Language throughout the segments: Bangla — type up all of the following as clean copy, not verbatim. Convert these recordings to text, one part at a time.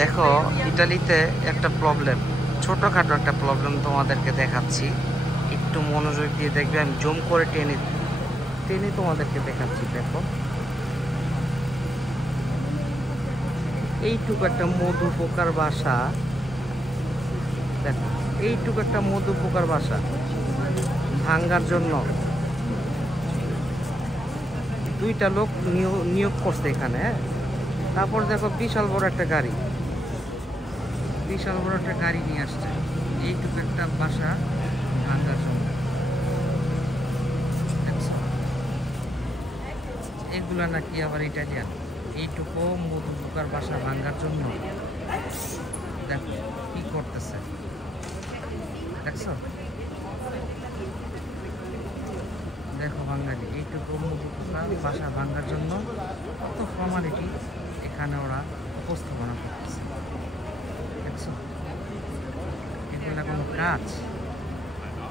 দেখো ইতালিতে একটা প্রবলেম, ছোটোখাটো একটা প্রবলেম তোমাদেরকে দেখাচ্ছি, একটু মনোযোগ দিয়ে দেখবে। আমি জুম করে টেনে টেনে তোমাদেরকে দেখাচ্ছি। দেখো এইটুকু একটা মধু পোকার বাসা, দেখো এইটুকু একটা মধু পোকার বাসা ভাঙ্গার জন্য দুইটা লোক নিয়োগ করছে এখানে, হ্যাঁ। তারপর দেখো বিশাল বড় একটা গাড়ি, বিশাল বড় একটা গাড়ি নিয়ে আসছে এইটুকু একটা বাসা ভাঙ্গার জন্য। এগুলা নাকি আবার ইটালিয়ান, এইটুকু মধু পোকার বাসা ভাঙ্গার জন্য দেখো কি করতেছে, দেখছো? দেখো বাঙালি এইটুকু মধু পোকার বাসা ভাঙ্গার জন্য কত ফর্মালিটি এখানে ওরা উপস্থাপনা করতেছে, দেখছো? এগুলো কোনো কাজ?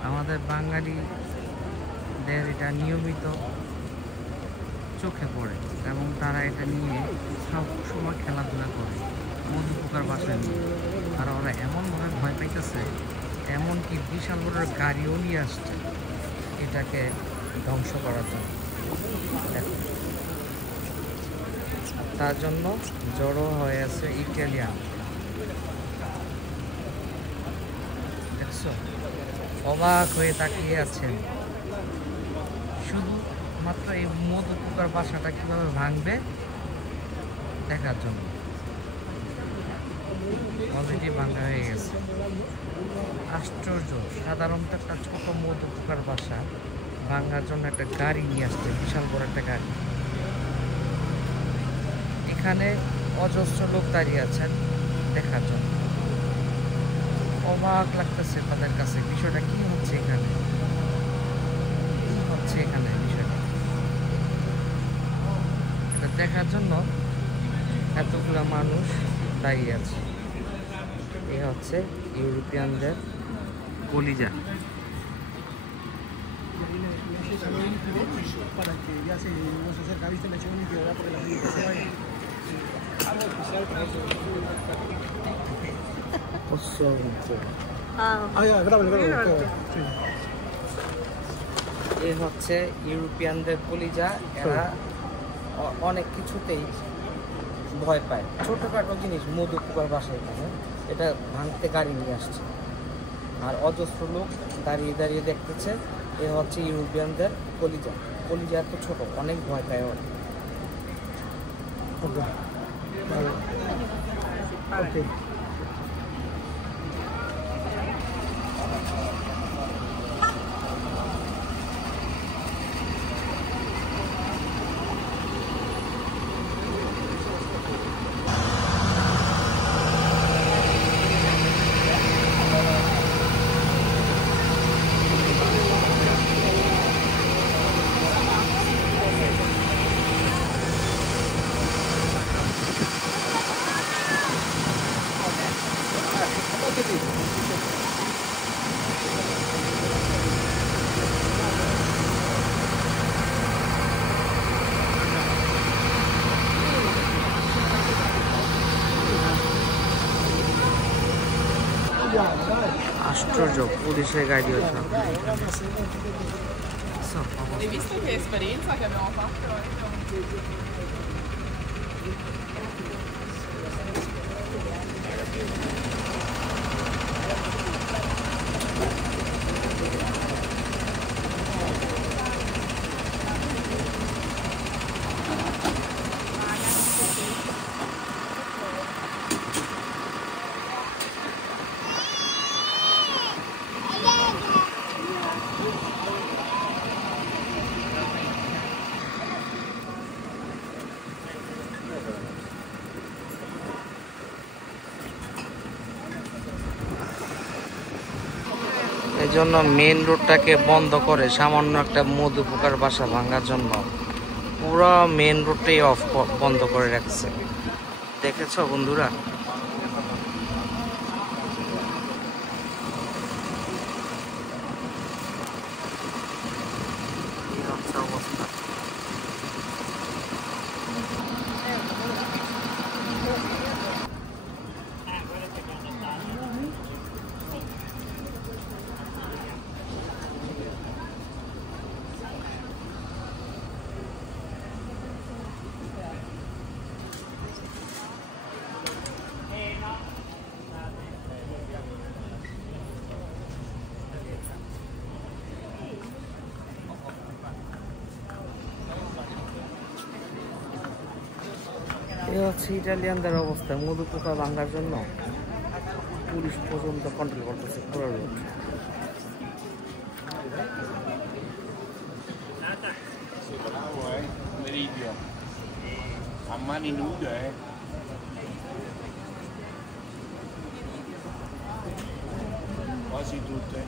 আমাদের বাঙালিদের এটা নিয়মিত চোখে পড়ে এবং তারা এটা নিয়ে সব সময় খেলাধুলা করে মধু পোকার বাসা নিয়ে। আর ওরা এমনভাবে ভয় পাইতেছে, এমনকি বিশাল বড় গাড়িও নিয়ে আসছে এটাকে ধ্বংস করার জন্য। দেখো তার জন্য জড়ো হয়ে আছে ইটালিয়ান, দেখছো? অবাক হয়ে তাকিয়ে আছেন শুধু মাত্র এই মধু পোকার বাসাটা কিভাবে ভাঙবে দেখার জন্য। অলরেডি ভাঙা হয়ে গেছে। আশ্চর্য, সাধারণত একটা ছোট মধু পোকার বাসা ভাঙার জন্য একটা গাড়ি নিয়ে আসছে, বিশাল বড় একটা গাড়ি। এখানে অজস্র লোক দাঁড়িয়ে আছেন দেখার জন্য। অবাক লাগতেছে তাদের কাছে, বিষয়টা কি হচ্ছে এখানে, কি হচ্ছে এখানে বিষয়টা, এটা দেখার জন্য এতগুলো মানুষ দাঁড়িয়ে আছে। এই হচ্ছে ইউরোপিয়ানদের কলিজা। Para que ya se no se acerca, viste la chingona que va porque la gente se vaya. Algo especial para eso. Ya, grábalo. Sí. এই হচ্ছে ইউরোপিয়ানদের কলিজা। এরা অনেক কিছুতেই ভয় পায়, ছোটোখাটো জিনিস মধু পোকার বাসা এখানে এটা ভাঙতে গাড়ি নিয়ে আসছে, আর অজস্র লোক দাঁড়িয়ে দাঁড়িয়ে দেখতেছে। এ হচ্ছে ইউরোপিয়ানদের কলিজা। কলিজা এত ছোট, অনেক ভয় পায় ওরা। Okay. আশ্চর্য, পুলিশের গাড়ি হচ্ছে। Hai visto che esperienza che abbiamo fatto? এই জন্য মেন রোডটাকে বন্ধ করে সামান্য একটা মধু পোকার বাসা ভাঙার জন্য পুরো মেন রোডটাই বন্ধ করে রাখছে। দেখেছো বন্ধুরা? অবস্থা। এই হচ্ছে ইটালিয়ানদের অবস্থা, মধু পোকা ভাঙার জন্য পুলিশ পর্যন্ত কন্ট্রোল করতেছে পুরো road. Bravo, Meridio. A mani nude, Quasi tutte.